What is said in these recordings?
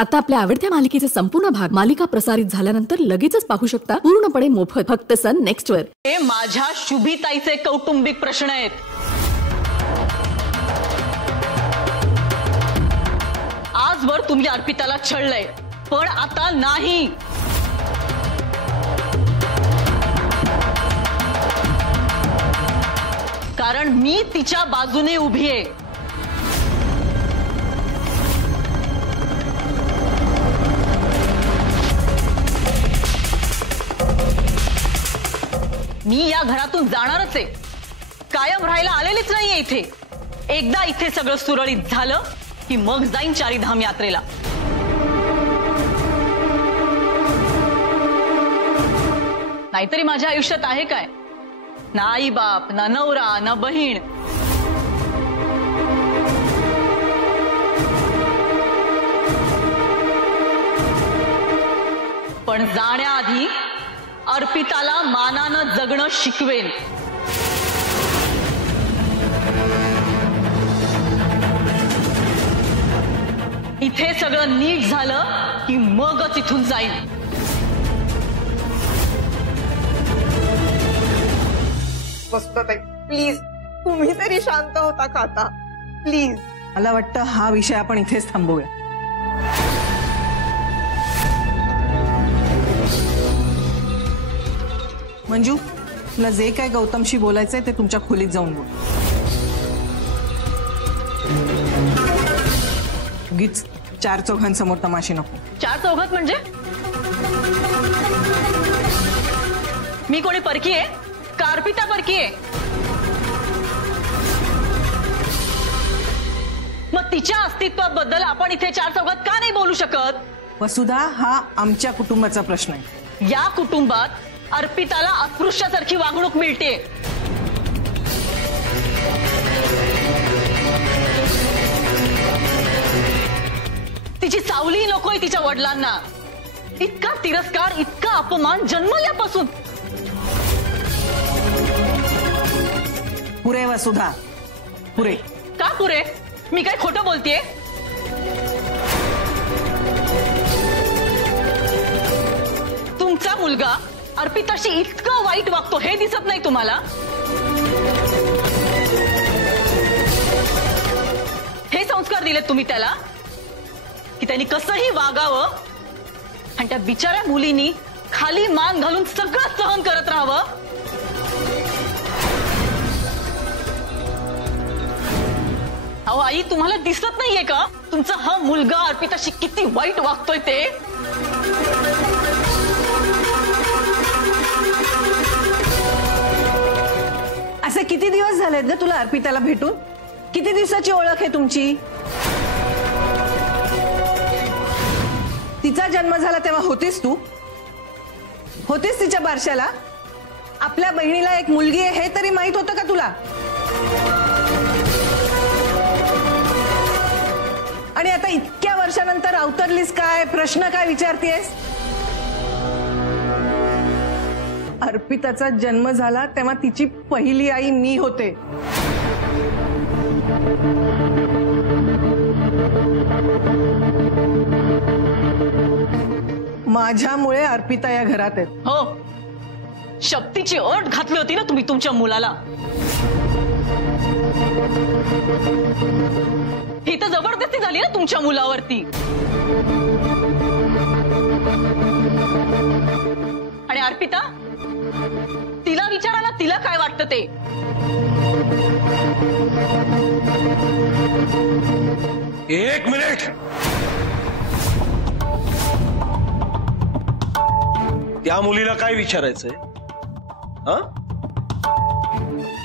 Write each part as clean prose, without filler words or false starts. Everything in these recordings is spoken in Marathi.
आता आपल्या आवडत्या मालिकेचे संपूर्ण भाग मालिका प्रसारित झाल्यानंतर लगेचच पाहू शकता पूर्णपणे मोफत फक्त सन नेक्स्ट वर। हे माझ्या शुभीताईचे कौटुंबिक प्रश्न आहेत। आजवर तुम्ही अर्पिताला छळलंय, पण आता नाही। कारण मी तिच्या बाजूने उभी आहे। मी या घरातून जाणारच आहे, कायम राहायला आलेलीच नाहीये इथे। एकदा इथे सगळं सुरळीत झालं की मग जाईन चारीधाम यात्रेला। नाहीतरी माझ्या आयुष्यात आहे काय? ना आई बाप, ना नवरा, ना बहीण। पण जाण्याआधी अर्पिताला मानानं जगणं शिकवेन। इथे सगळं नीट झालं की मगच इथून जाईन। वसुधाताई प्लीज, तुम्ही तरी शांत होता का आता? प्लीज। मला वाटतं हा विषय आपण इथेच थांबवूया। मंजू, तुला जे काय गौतमशी बोलायचंय ते तुमच्या खोलीत जाऊन बोल। उगीच चार चौघांसमोर तमाशे नको। चार चौघात म्हणजे? मी कोणी परकी आहे का अर्पिता परकी आहे? मग तिच्या अस्तित्वाबद्दल आपण इथे चार चौघात का नाही बोलू शकत? वसुधा, हा आमच्या कुटुंबाचा प्रश्न आहे। या कुटुंबात अर्पिताला अस्पृश्यासारखी वागणूक मिळते। तिची सावली नकोय तिच्या वडिलांना। इतका तिरस्कार, इतका अपमान जन्मल्यापासून। पुरे वसुधा, पुरे। का पुरे? मी काय खोटं बोलतेय? तुमचा मुलगा अर्पिताशी इतकं वाईट वागतो हे दिसत नाही तुम्हाला? हे संस्कार दिलेत तुम्ही त्याला की त्यांनी कसंही वागावं आणि त्या बिचाऱ्या मुलीनी खाली मान घालून सगळं सहन करत राहावं? अहो आई, तुम्हाला दिसत नाहीये का तुमचा हा मुलगा अर्पिताशी किती वाईट वागतोय ते? असे किती दिवस झालेत ग तुला अर्पिताला भेटून? किती दिवसाची ओळख आहे तुमची? तिचा जन्म झाला तेव्हा होतीस तू? होतीस तिच्या बारशाला? आपल्या बहिणीला एक मुलगी आहे हे तरी माहित होतं का तुला? आणि आता इतक्या वर्षानंतर अवतरलीस काय? प्रश्न काय विचारतेस? अर्पिताचा जन्म झाला तेव्हा तिची पहिली आई मी होते। माझ्यामुळे अर्पिता या घरात आहे। हो, शक्तीची अट घातली होती ना तुम्ही तुमच्या मुलाला। ही तर जबरदस्ती झाली ना तुमच्या मुलावरती। आणि अर्पिता, तिला विचारा ना तिला काय वाटतं ते। एक मिनिट, त्या मुलीला काय विचारायचंय?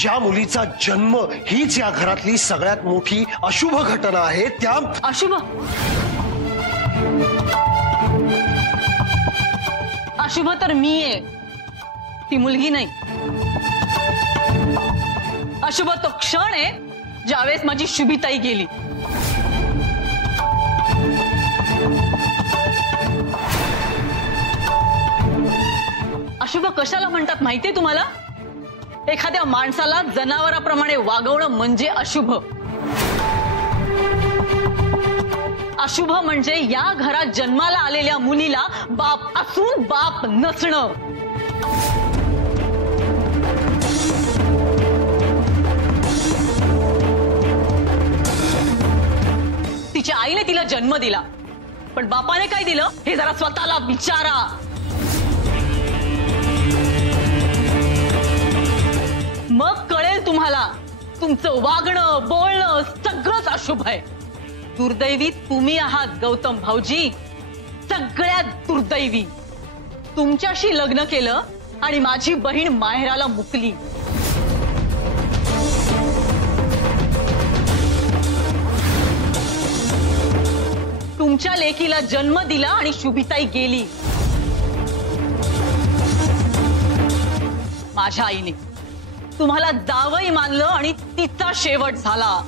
ज्या मुलीचा जन्म हीच या घरातली सगळ्यात मोठी अशुभ घटना आहे, त्या अशुभ अशुभ तर मी आहे, ती मुलगी नाही। अशुभ तो क्षण आहे ज्यावेळेस माझी शुभीताई गेली। अशुभ कशाला म्हणतात माहितीये तुम्हाला? एखाद्या माणसाला जनावराप्रमाणे वागवणं म्हणजे अशुभ। अशुभ म्हणजे या घरात जन्माला आलेल्या मुलीला बाप असून बाप नसणं. तिच्या आईने तिला जन्म दिला, पण बापाने काय दिलं हे जरा स्वतःला विचारा. मग कळेल तुम्हाला तुमचं वागणं बोलणं सगळंच अशुभ आहे. दुर्दैवी तुम्ही आहात गौतम भाऊजी, सगळ्यात दुर्दैवी. तुमच्याशी लग्न केलं आणि माझी बहीण माहेराला मुकली. तुमच्या लेकीला जन्म दिला आणि शुभिताई गेली. माझ्या आईने तुम्हाला जावई मानलं आणि तिचा शेवट झाला.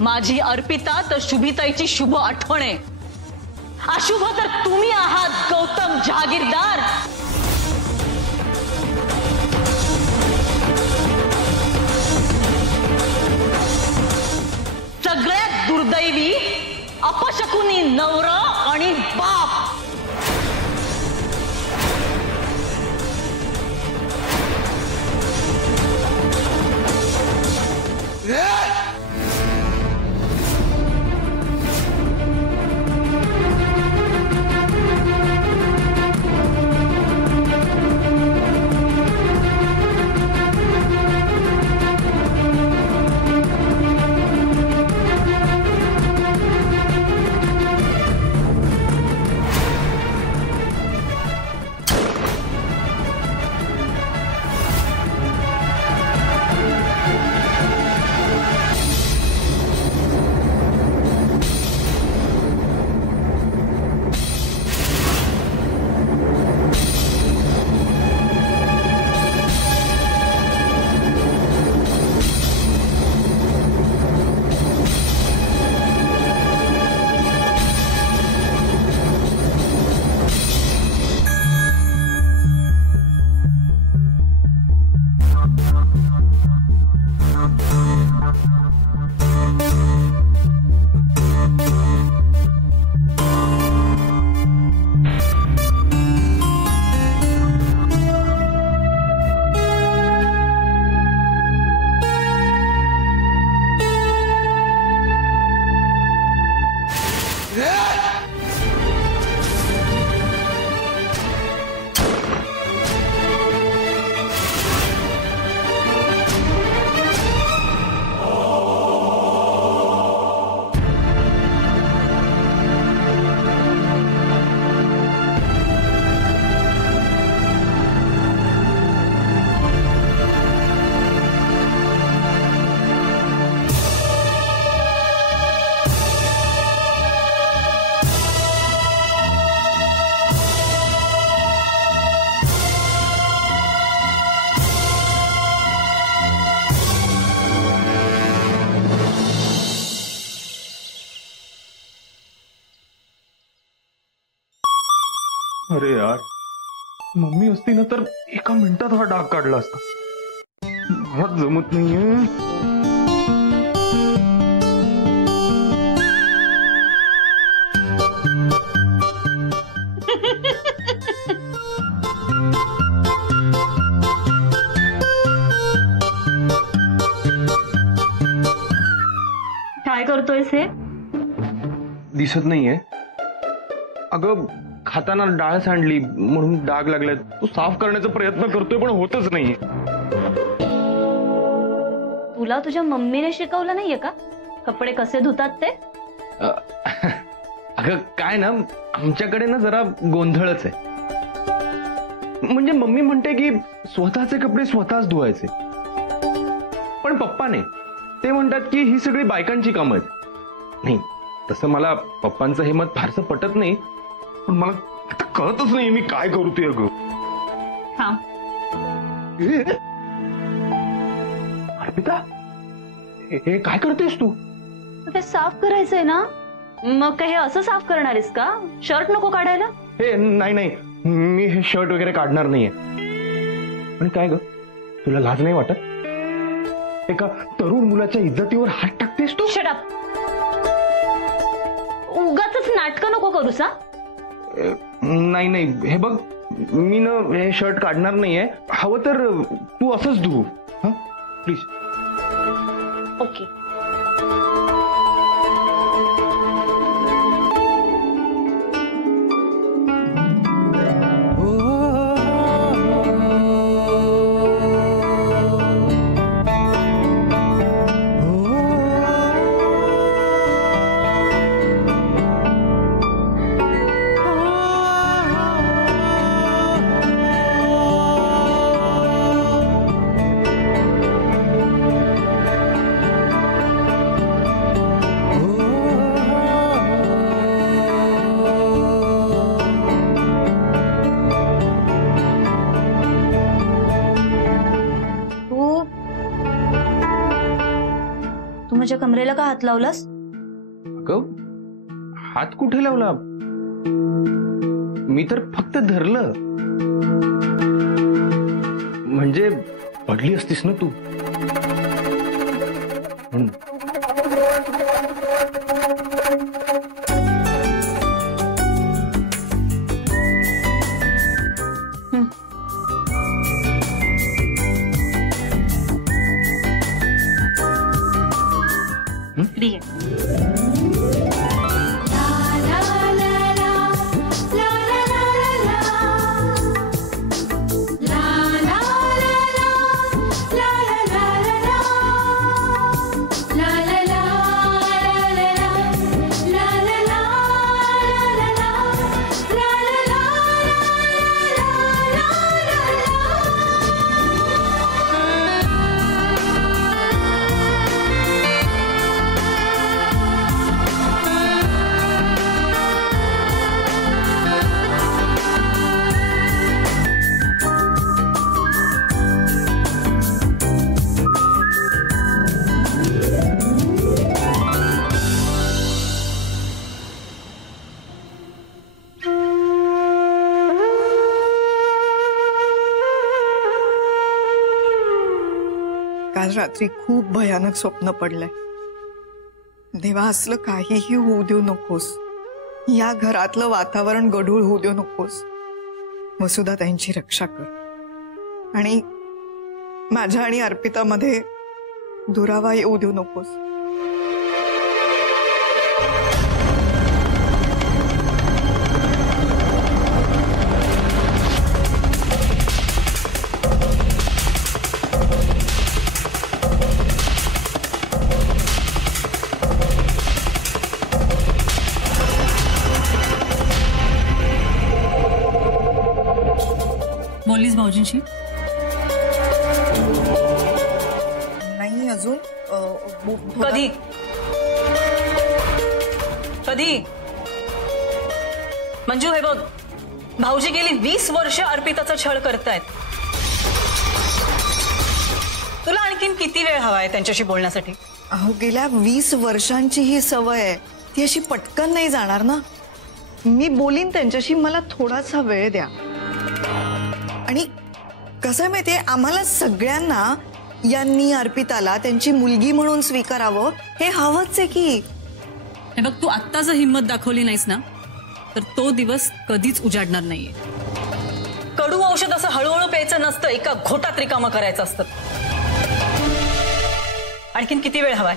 माझी अर्पिता तर शुभिताईची शुभ आठवण आहे. अशुभ तर तुम्ही आहात गौतम जहागीरदार. सगळ्यात दुर्दैवी अपशकुनी नवरा आणि बाप. अरे यार, मम्मी असती ना तर एका मिनिटात हा डाग काढला असता. मला जमत नाहीये. काय करतोयस हे? दिसत नाहीये. अगं खाताना डाळ सांडली म्हणून डाग लागलाय. तो साफ करण्याचा प्रयत्न करतोय पण होतच नाहीये. तुला तुझ्या मम्मीने शिकवलं नाहीये का कपडे कसे धुतात ते? अगं काय ना, आमच्याकडे ना जरा गोंधळच आहे. म्हणजे मम्मी म्हणते की स्वतःचे कपडे स्वतःच धुवायचे, पण पप्पा नाही. ते म्हणतात की ही सगळी बायकांची कामं आहेत. नाही, तसं मला पप्पांचं हे मत फारसं पटत नाही, पण मला आता कळतच नाही मी काय करू. ते अगं अर्पिता, हे काय करतेस तू? ते साफ करायचंय ना. मग काय हे असं साफ करणार आहेस का? शर्ट नको काढायला? हे नाही नाही, मी हे शर्ट वगैरे काढणार नाहीये. पण काय ग, तुला लाज नाही वाटत? एका तरुण मुलाच्या इज्जतीवर हात टाकतेस तू? Shut up. नाटकं नको करूस हा. नाही नाही, हे बघ, मी ना हे शर्ट काढणार नाहीये. हवं तर तू असंच धुवू. हा प्लीज. ओके. तू माझ्या कमरेला का हात लावलास? अगं, हात कुठे लावला? मी तर फक्त धरलं. म्हणजे पडली असतीस ना तू म्हणून. ठीक आहे. काल रात्री खूप भयानक स्वप्न पडलंय. देवा, असलं काहीही होऊ देऊ नकोस. या घरातलं वातावरण गढूळ होऊ देऊ नकोस. वसुधा त्यांची रक्षा कर आणि माझ्या आणि अर्पितामध्ये दुरावा येऊ देऊ नकोस. बोललीस भाऊजींशी? नाही अजून. कधी कधी मंजू, हे बघ, भाऊजी गेली 20 वर्ष अर्पिताचा छळ करतायत. तुला आणखीन किती वेळ हवाय त्यांच्याशी बोलण्यासाठी? अहो, गेल्या 20 वर्षांची ही सवय आहे. ती अशी पटकन नाही जाणार ना. मी बोलीन त्यांच्याशी, मला थोडासा वेळ द्या. आणि कसं माहितीये, आम्हाला सगळ्यांना यांनी अर्पिताला त्यांची मुलगी म्हणून स्वीकारावं हे हवंच आहे की. हे बघ, तू आत्ता जर हिंमत दाखवली नाहीस ना तर तो दिवस कधीच उजाडणार नाहीये. कडू औषध असं हळूहळू प्यायचं नसतं, एका घोटात रिकामं करायचं असतं. आणखीन किती वेळ हवाय?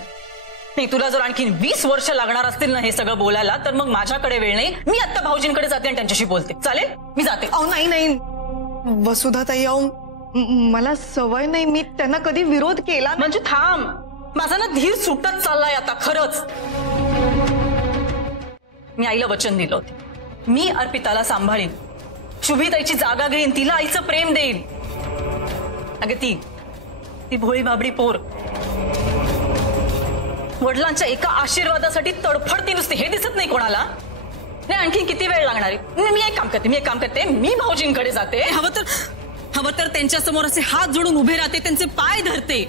नाही, तुला जर आणखीन 20 वर्ष लागणार असतील ना हे सगळं बोलायला, तर मग माझ्याकडे वेळ नाही. मी आत्ता भाऊजींकडे जाते आणि त्यांच्याशी बोलते. चालेल? मी जाते. अहो नाही नाही वसुधाताई, मला सवय नाही. मी त्यांना कधी विरोध केला म्हणजे थांब, माझा ना धीर सुटत चाललाय आता खरंच. मी आईला वचन दिलं होतं, मी अर्पिताला सांभाळीन, शुभीताईची जागा घेईन, तिला आईचं प्रेम देईन. अगं ती भोळी बाबडी पोर वडिलांच्या एका आशीर्वादासाठी तडफडती नुसती, हे दिसत नाही कोणाला? नाही, आणखी किती वेळ लागणार आहे? मी एक काम करते, मी भाऊजींकडे जाते. हवं तर त्यांच्या समोर असे हात जोडून उभे राहते, त्यांचे पाय धरते.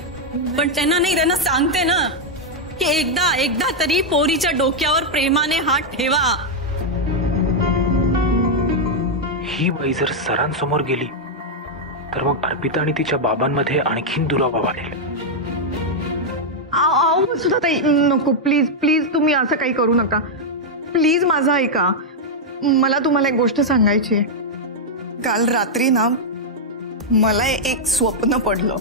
पण त्यांना सांगते ना की एकदा तरी पोरीच्या डोक्यावर प्रेमाने हात ठेवा. ही बाई जर सरांसमोर गेली तर मग अर्पिता आणि तिच्या बाबांमध्ये आणखीन दुरावा वाढेल. सुद्धा ताई, नको, प्लीज प्लीज, तुम्ही असं काही करू नका प्लीज माझं ऐका. मला तुम्हाला एक गोष्ट सांगायची आहे. काल रात्री ना मला एक स्वप्न पडलं.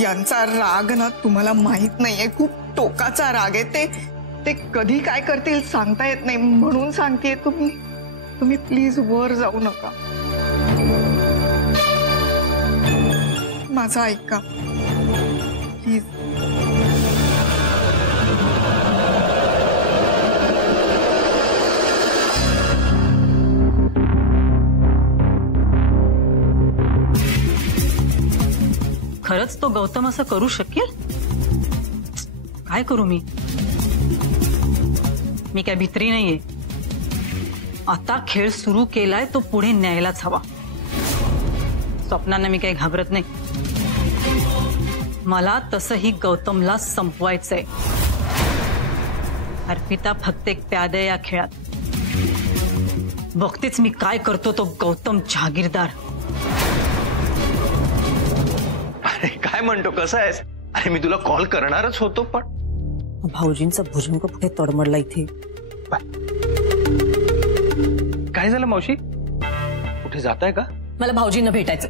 यांचा राग ना तुम्हाला माहित नाहीये, खूप टोकाचा राग आहे. ते कधी काय करतील सांगता येत नाही, म्हणून सांगतेय. तुम्ही प्लीज वर जाऊ नका. माझं ऐका प्लीज. खरंच तो गौतम असं करू शकेल? काय करू मी काय भित्री नाहीये. आता खेळ सुरू केलाय तो पुढे न्यायलाच हवा. स्वप्नांना मी काही घाबरत नाही. मला तसंही गौतमला संपवायचंय. अर्पिता फक्त एक प्याद या खेळात. बघतेच मी काय करतो तो गौतम जहागीरदार. अरे काय म्हणतो, कसं आहेस? अरे मी तुला कॉल करणारच होतो, पण भाऊजींचा भुजंग कुठे तडमडला इथे. काय झालं मावशी? कुठे जाताय का? मला भाऊजींना भेटायचं.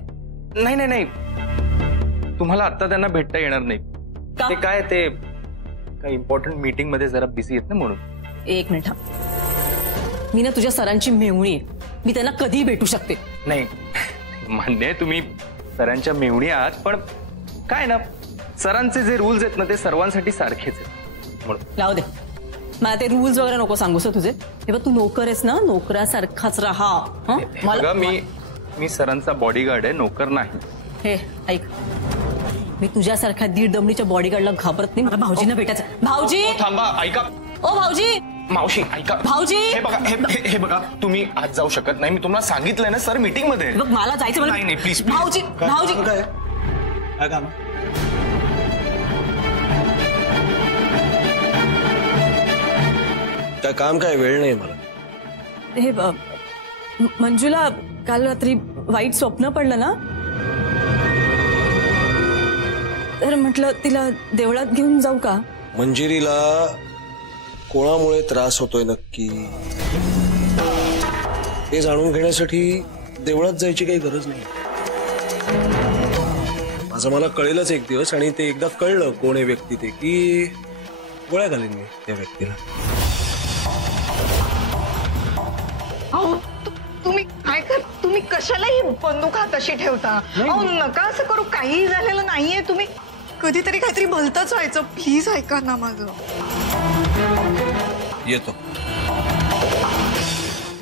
नाही नाही नाही, तुम्हाला आता त्यांना भेटता येणार नाही. ते काय ते काही इम्पॉर्टंट मीटिंग मध्ये जरा बिझी आहेत ना, म्हणून. एक मिनिट. मी ना तुझ्या सरांची मेहुणी आहे. मी त्यांना कधी भेटू शकते. नाही मान्य आहे, तुम्ही सरांच्या मेहुणी आहात, पण काय ना, सरांचे जे रूल्स आहेत ना ते सर्वांसाठी सारखेच आहेत. लावू दे मला ते रूल्स वगैरे नको सांगूस तुझे. हे बघ, तू नोकर आहेस ना, नोकरासारखाच राहा. बघा, मी सरांचा बॉडीगार्ड आहे, नोकर नाही. हे ऐक, मी तुझ्यासारख्या दीड दमडीच्या बॉडीगार्डला घाबरत नाही. मला भाऊजींना भेटायचं. भाऊजी थांबा, ऐका. ओ भाऊजी. मावशी ऐका. भाऊजी हे बघा, हे बघा, तुम्ही आज जाऊ शकत नाही. मी तुम्हाला सांगितलंय ना सर मीटिंग मध्ये. बघ मला जायचं. नाही नाही प्लीज. भाऊजी भाऊजी काय काम? काय काम? काय वेळ नाही मला. हे मंजुला काल रात्री वाईट स्वप्न पडलं ना, तर म्हटलं तिला देवळात घेऊन जाऊ का? मंजिरीला कोणामुळे त्रास होतोय नक्की हे जाणून घेण्यासाठी देवळात जायची काही गरज नाही. माझं मला कळेलच एक दिवस, आणि ते एकदा कळलं कोण आहे व्यक्ती ते, की गोळ्या घालीन मी त्या व्यक्तीला. तुम्ही काय कर, तुम्ही कशालाही बंदूक हाताशी ठेवता. अहो नका असं करू, काही झालेलं नाहीये. तुम्ही कधीतरी काहीतरी भलतंच व्हायचं. प्लीज ऐका ना माझं. येतो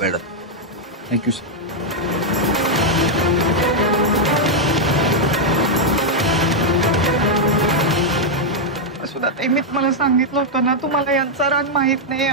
मॅडम. Thank you sir. सुद्धा ते मी तुम्हाला सांगितलं होतं ना, तुम्हाला यांचा राग माहित नाही.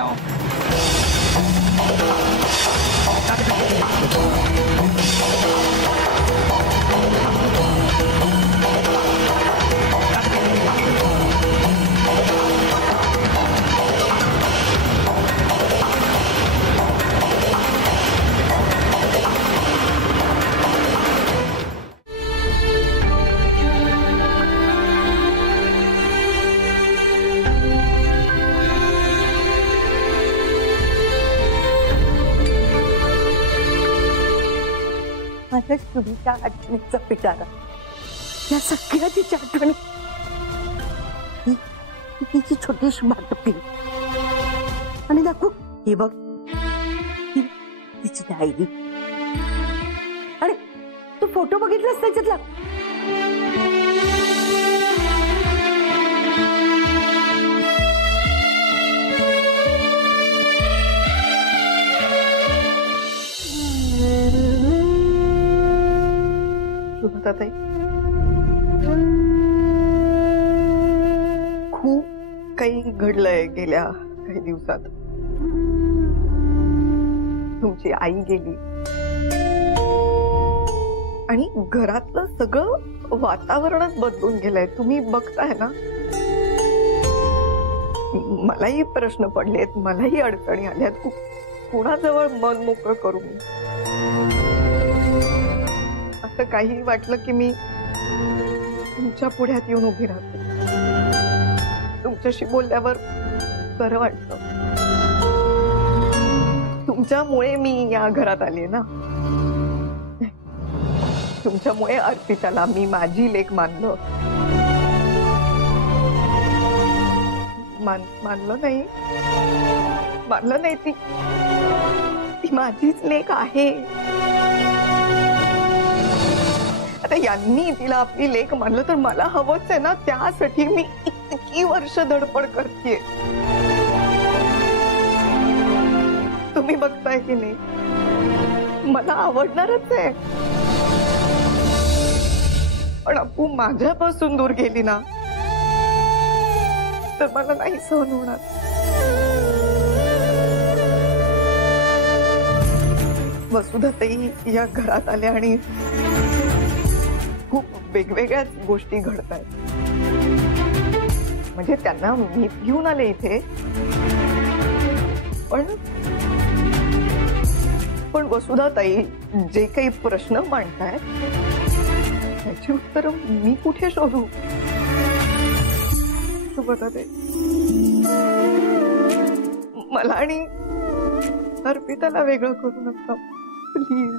माझ्या शुभीच्या आठवणीचा पिटारा, या सगळ्या तिच्या आठवणी, तिची छोटीशी बाटुकी. आणि दाखवू, हे बघ तिची डायरी. आणि तू फोटो बघितलास त्याच्यातला? शुभताताई, खूप काही घडलंय गेल्या काही दिवसात. तुमची आई गेली आणि घरातलं सगळं वातावरणच बदलून गेलंय. तुम्ही बघताय ना, मलाही प्रश्न पडलेत, मलाही अडचणी आल्यात. कुणाजवळ मन मोकळं करू मी? फक्त काही वाटलं की मी तुमच्या पुढ्यात येऊन उभी राहते. तुमच्याशी बोलल्यावर बरं वाटतं. तुमच्यामुळे मी या घरात आले ना. तुमच्यामुळे अर्पिताला मी माझी लेक मानलं. मानलं नाही. ती माझीच लेक आहे. आता यांनी तिला आपली लेक मानलं तर मला हवंच आहे ना. त्यासाठी मी इतकी वर्ष धडपड करतेय. तुम्ही बघताय की नाही, मला आवडणारच आहे. पण अपू माझ्यापासून दूर गेली ना तर मला नाही सहन होणार. वसुधाताई या घरात आल्या आणि खूप वेगवेगळ्याच गोष्टी घडतायत. म्हणजे त्यांना मी घेऊन आले इथे, पण वसुधाताई जे काही प्रश्न मांडतायत त्याची उत्तर मी कुठे शोधू. सुगताताई, मला आणि अर्पिताला वेगळं करू नका प्लीज.